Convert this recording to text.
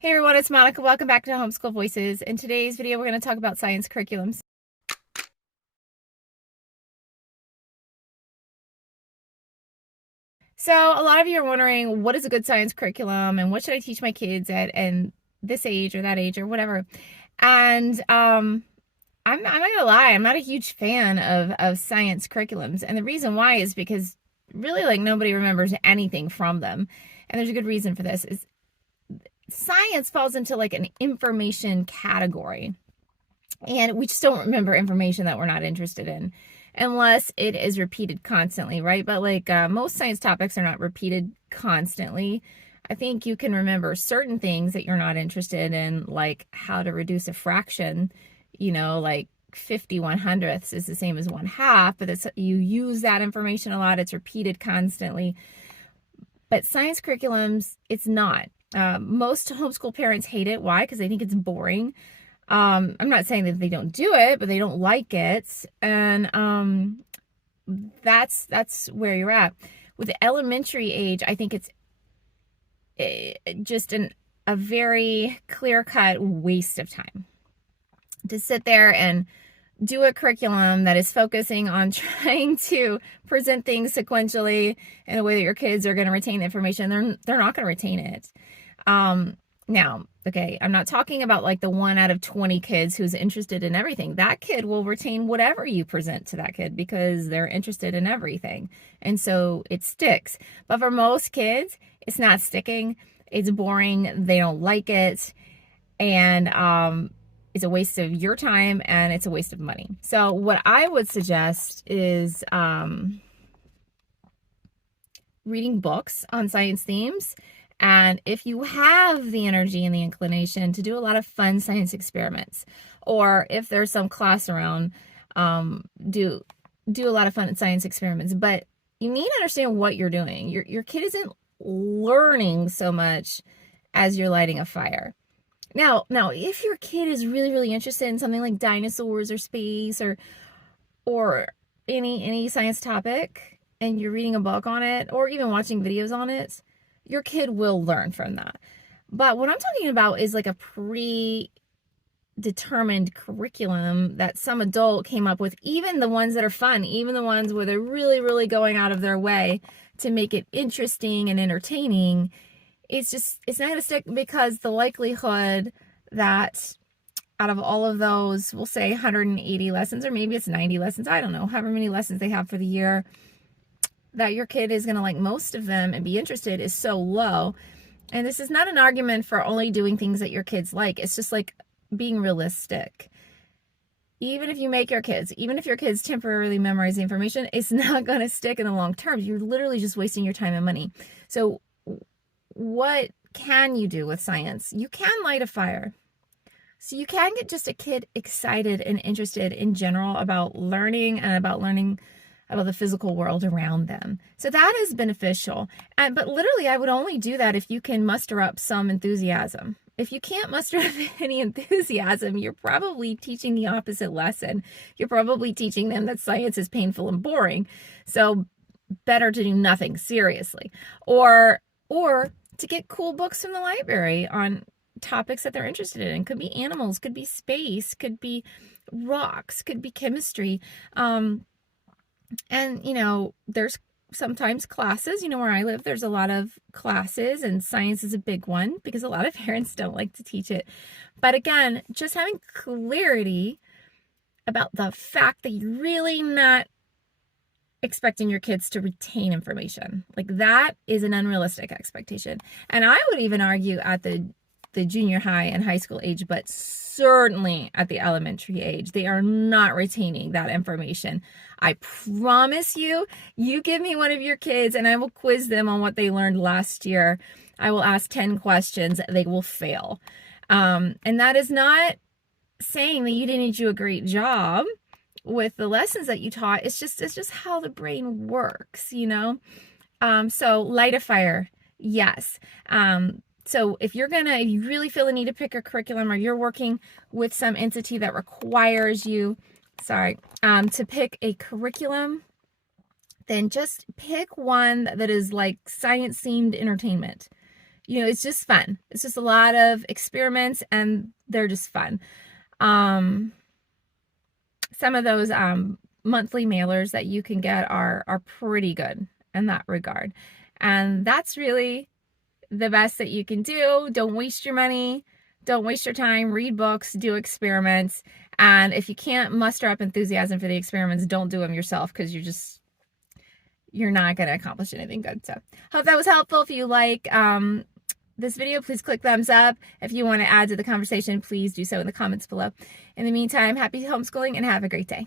Hey everyone, it's Monica. Welcome back to Homeschool Voices. In today's video, we're going to talk about science curriculums. So a lot of you are wondering, what is a good science curriculum and what should I teach my kids at and this age or that age or whatever. And I'm not gonna lie, I'm not a huge fan of science curriculums. And the reason why is because really like nobody remembers anything from them. And there's a good reason for this. Is science falls into like an information category. And we just don't remember information that we're not interested in unless it is repeated constantly, right? But like most science topics are not repeated constantly. I think you can remember certain things that you're not interested in, like how to reduce a fraction, like 50/100ths is the same as 1/2, but you use that information a lot. It's repeated constantly. But science curriculums, it's not. Most homeschool parents hate it. Why? Because they think it's boring. I'm not saying that they don't do it, but they don't like it. And that's where you're at. With the elementary age, I think it's just a very clear-cut waste of time to sit there and do a curriculum that is focusing on trying to present things sequentially in a way that your kids are going to retain the information. They're not going to retain it. Now, okay, I'm not talking about like the 1 out of 20 kids who's interested in everything. That kid will retain whatever you present to that kid because they're interested in everything. And so it sticks. But for most kids, it's not sticking. It's boring. They don't like it. And it's a waste of your time and it's a waste of money. So what I would suggest is reading books on science themes. And if you have the energy and the inclination to do a lot of fun science experiments, or if there's some class around, do a lot of fun science experiments. But you need to understand what you're doing. Your kid isn't learning so much as you're lighting a fire. Now, if your kid is really, really interested in something like dinosaurs or space or any science topic, and you're reading a book on it or even watching videos on it, your kid will learn from that. But what I'm talking about is like a predetermined curriculum that some adult came up with, even the ones that are fun, even the ones where they're really, really going out of their way to make it interesting and entertaining. It's not going to stick because the likelihood that out of all of those, we'll say 180 lessons, or maybe it's 90 lessons, I don't know, however many lessons they have for the year, that your kid is going to like most of them and be interested is so low. And this is not an argument for only doing things that your kids like. It's just like being realistic. Even if your kids temporarily memorize the information, it's not going to stick in the long term. You're literally just wasting your time and money. So what can you do with science? You can light a fire. So you can get just a kid excited and interested in general about learning and about learning about the physical world around them. So that is beneficial. But literally, I would only do that if you can muster up some enthusiasm. If you can't muster up any enthusiasm, you're probably teaching the opposite lesson. You're probably teaching them that science is painful and boring. So better to do nothing, seriously. Or to get cool books from the library on topics that they're interested in. Could be animals, could be space, could be rocks, could be chemistry. And, there's sometimes classes, where I live, there's a lot of classes and science is a big one because a lot of parents don't like to teach it. But again, just having clarity about the fact that you're really not expecting your kids to retain information. Like that is an unrealistic expectation. And I would even argue at the junior high and high school age, but certainly at the elementary age, they are not retaining that information. I promise you, you give me one of your kids and I will quiz them on what they learned last year. I will ask 10 questions. They will fail. And that is not saying that you didn't do a great job with the lessons that you taught. It's just how the brain works, So light a fire. Yes. So if you really feel the need to pick a curriculum, or you're working with some entity that requires you, to pick a curriculum, then just pick one that is like science-themed entertainment. it's just fun. It's just a lot of experiments and they're just fun. Some of those monthly mailers that you can get are pretty good in that regard. And that's really the best that you can do. Don't waste your money. Don't waste your time. Read books, do experiments. And if you can't muster up enthusiasm for the experiments, don't do them yourself, because you're not going to accomplish anything good. So hope that was helpful. If you like this video, please click thumbs up. If you want to add to the conversation, please do so in the comments below. In the meantime, happy homeschooling and have a great day.